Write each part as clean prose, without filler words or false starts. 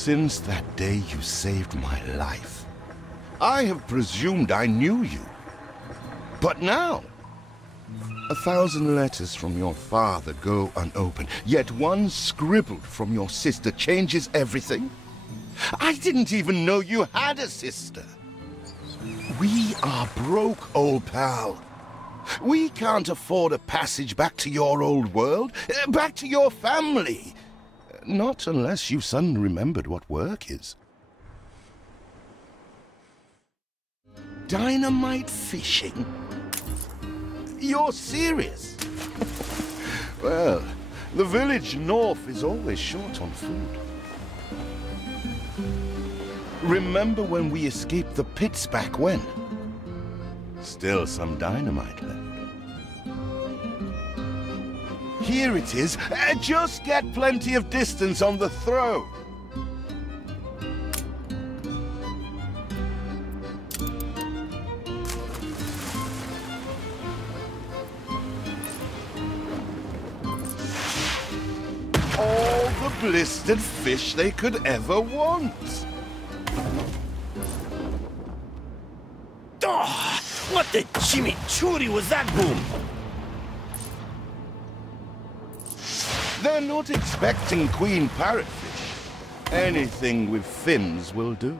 Since that day you saved my life, I have presumed I knew you. But now, 1,000 letters from your father go unopened, yet one scribbled from your sister changes everything? I didn't even know you had a sister. We are broke, old pal. We can't afford a passage back to your old world, back to your family. Not unless you suddenly remembered what work is. Dynamite fishing? You're serious? Well, the village north is always short on food. Remember when we escaped the pits back when? Still some dynamite left. Here it is. Just get plenty of distance on the throw. All the blistered fish they could ever want. Oh, what the chimichurri was that boom? They're not expecting queen parrotfish. Anything with fins will do.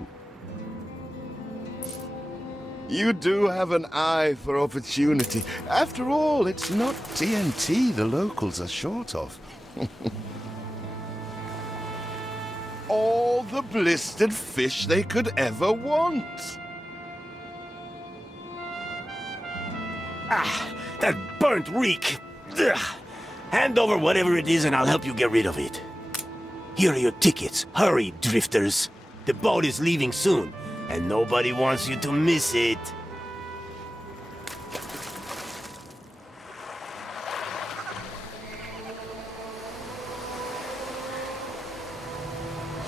You do have an eye for opportunity. After all, it's not TNT the locals are short of. All the blistered fish they could ever want. Ah, that burnt reek. Ugh. Hand over whatever it is and I'll help you get rid of it. Here are your tickets. Hurry, drifters. The boat is leaving soon, and nobody wants you to miss it.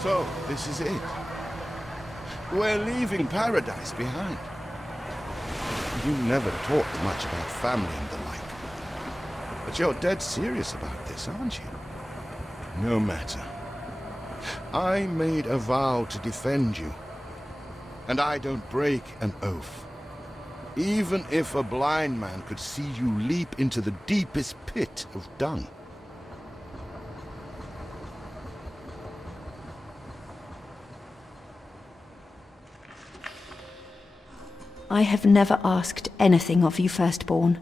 So, this is it. We're leaving paradise behind. You never talked much about family and the like. But you're dead serious about this, aren't you? No matter. I made a vow to defend you. And I don't break an oath. Even if a blind man could see you leap into the deepest pit of dung. I have never asked anything of you, firstborn.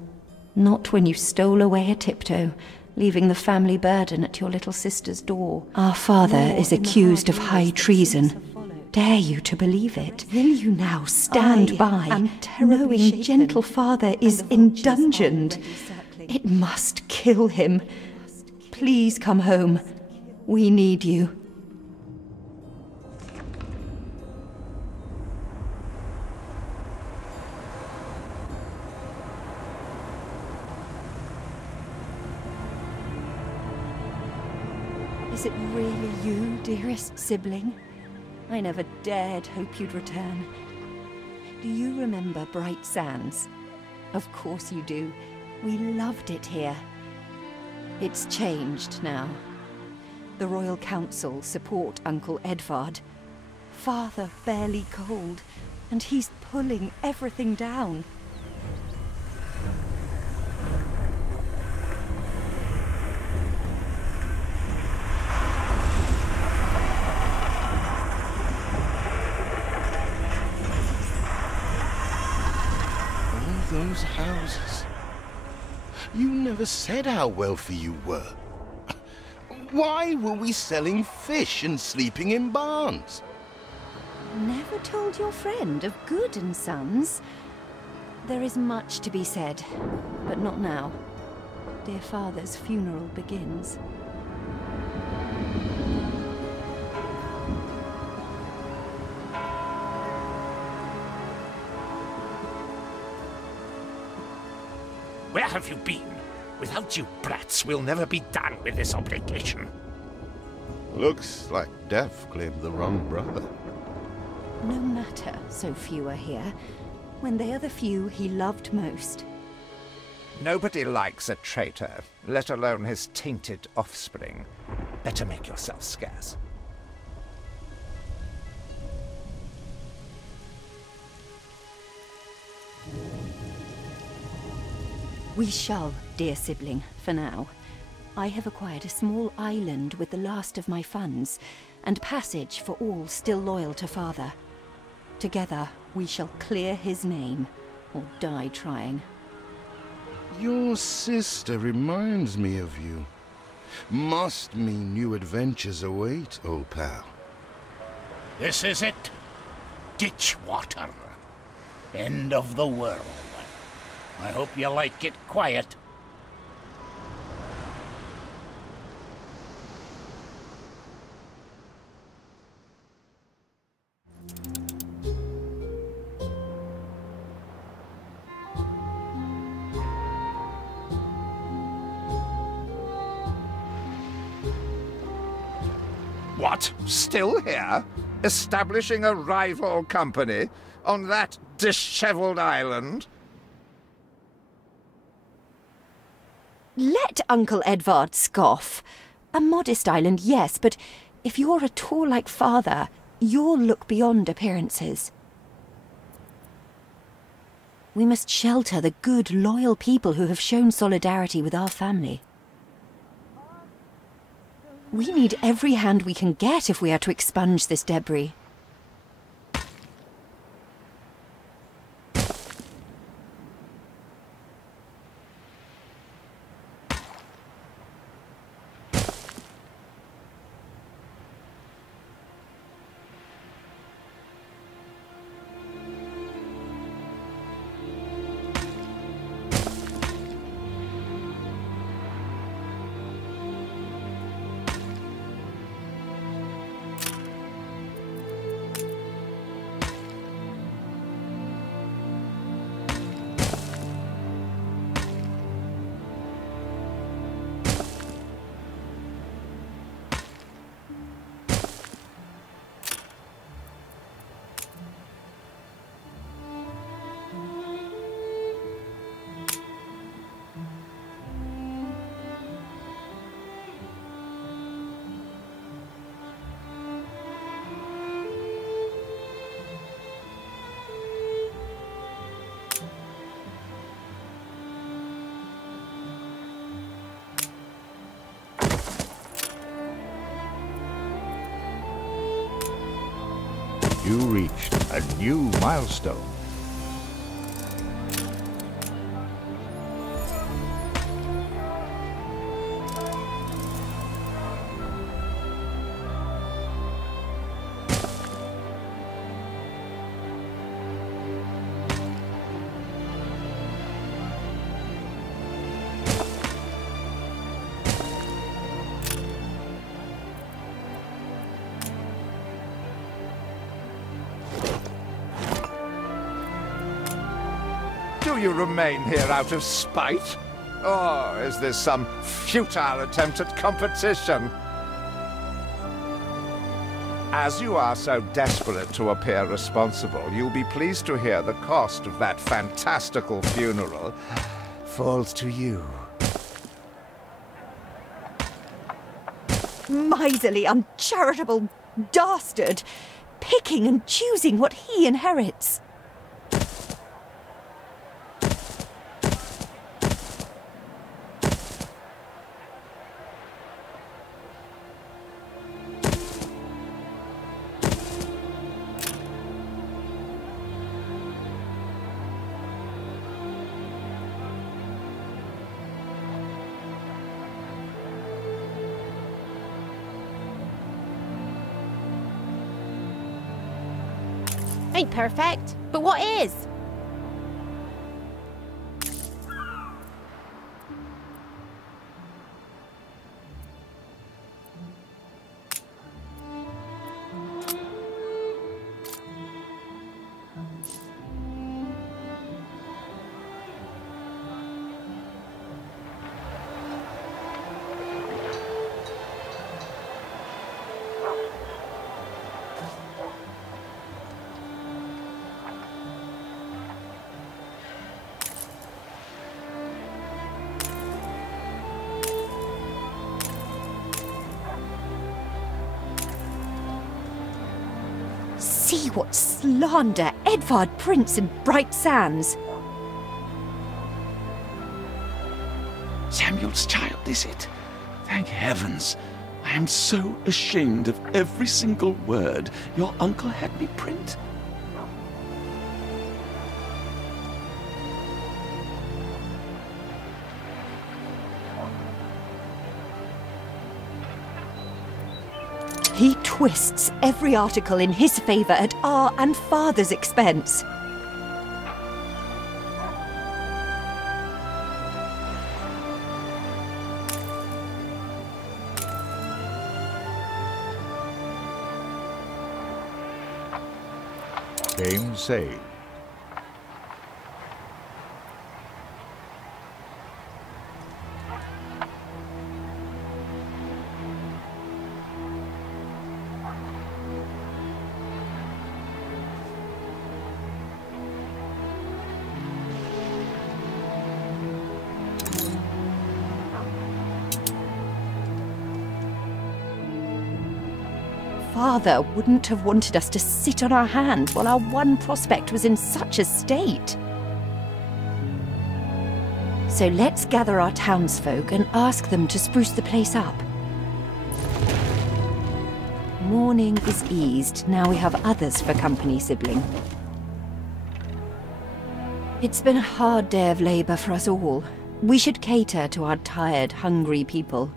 Not when you stole away a tiptoe, leaving the family burden at your little sister's door. Our father is accused of high treason. Dare you to believe it? Will you now stand by, knowing gentle father is indungeoned? It must kill him. Please come home. We need you. Is it really you, dearest sibling? I never dared hope you'd return. Do you remember Bright Sands? Of course you do. We loved it here. It's changed now. The Royal Council support Uncle Edvard. Father barely cold, and he's pulling everything down. Those houses. You never said how wealthy you were. Why were we selling fish and sleeping in barns? Never told your friend of Good and Sons? There is much to be said, but not now. Dear father's funeral begins. Where have you been? Without you brats, we'll never be done with this obligation. Looks like Death claimed the wrong brother. No matter, so few are here, when they are the few he loved most. Nobody likes a traitor, let alone his tainted offspring. Better make yourself scarce. We shall, dear sibling, for now. I have acquired a small island with the last of my funds, and passage for all still loyal to father. Together, we shall clear his name, or die trying. Your sister reminds me of you. Must mean new adventures await, old pal. This is it. Ditch water. End of the world. I hope you like it quiet. What? Still here? Establishing a rival company on that disheveled island? Let Uncle Edvard scoff. A modest island, yes, but if you're at all like father, you'll look beyond appearances. We must shelter the good, loyal people who have shown solidarity with our family. We need every hand we can get if we are to expunge this debris. You reached a new milestone. Do you remain here out of spite? Or is this some futile attempt at competition? As you are so desperate to appear responsible, you'll be pleased to hear the cost of that fantastical funeral falls to you. Miserly, uncharitable dastard! Picking and choosing what he inherits. Ain't perfect, but what is? See what slander Edvard prints in bright sands. Samuel's child, is it? Thank heavens. I am so ashamed of every single word your uncle had me print. He twists every article in his favor at our and Father's expense. Game saved. Father wouldn't have wanted us to sit on our hands while our one prospect was in such a state. So let's gather our townsfolk and ask them to spruce the place up. Mourning is eased, now we have others for company, sibling. It's been a hard day of labor for us all. We should cater to our tired, hungry people.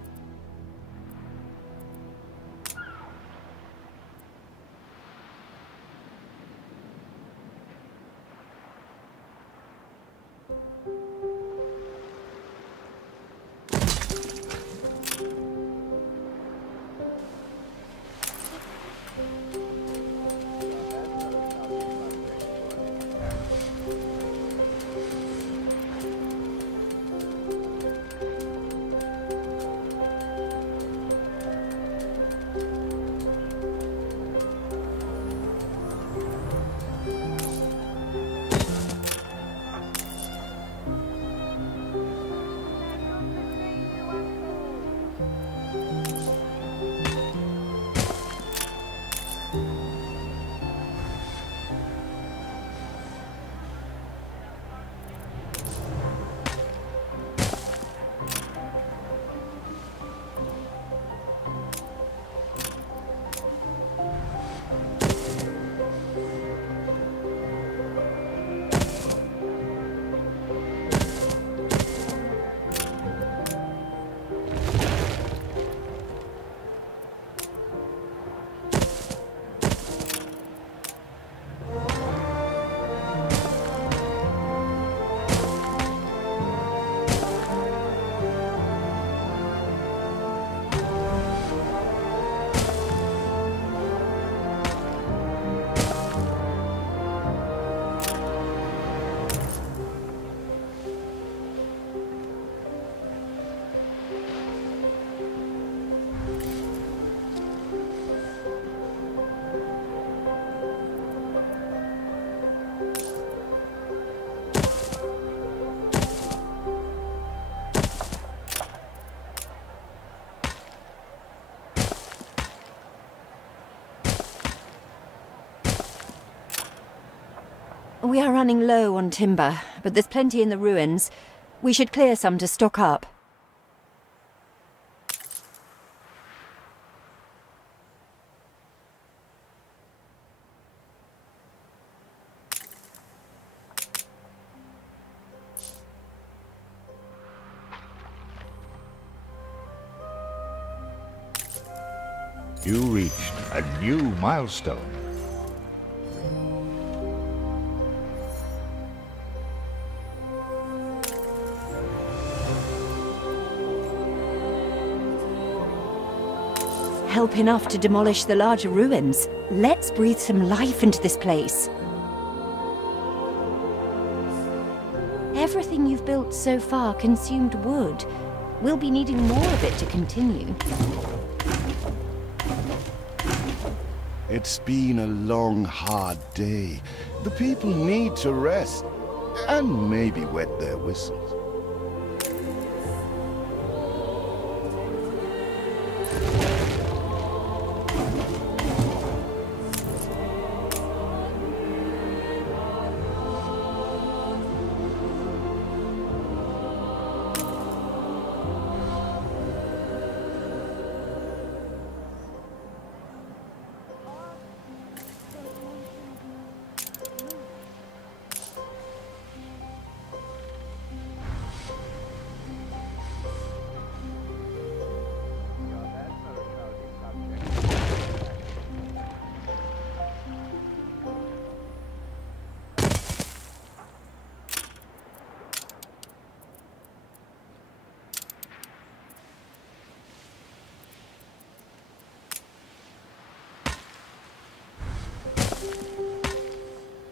We are running low on timber, but there's plenty in the ruins. We should clear some to stock up. You reached a new milestone. Help enough to demolish the larger ruins. Let's breathe some life into this place. Everything you've built so far consumed wood. We'll be needing more of it to continue. It's been a long, hard day. The people need to rest, and maybe wet their whistles.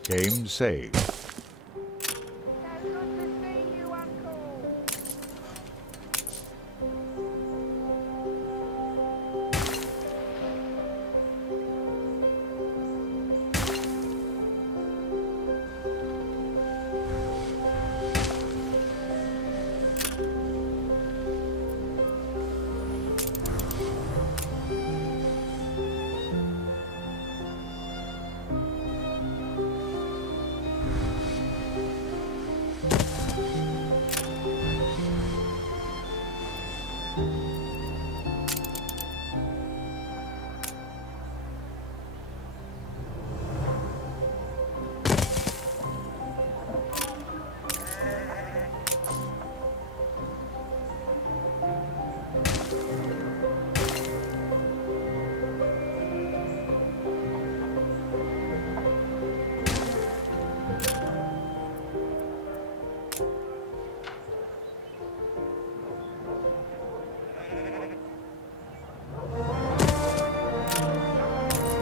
Game saved.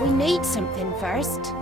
We need something first.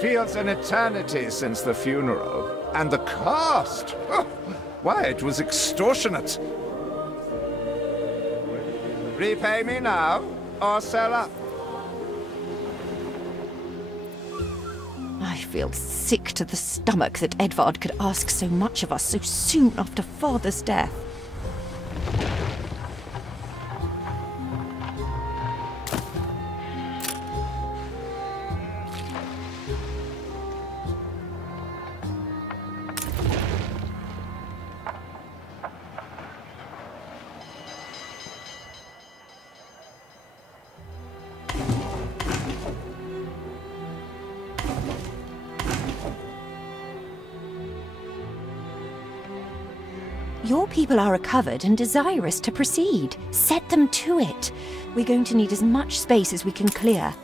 Feels an eternity since the funeral. And the cost! Oh, why, it was extortionate. Repay me now, or sell up. I feel sick to the stomach that Edvard could ask so much of us so soon after Father's death. Your people are recovered and desirous to proceed. Set them to it. We're going to need as much space as we can clear.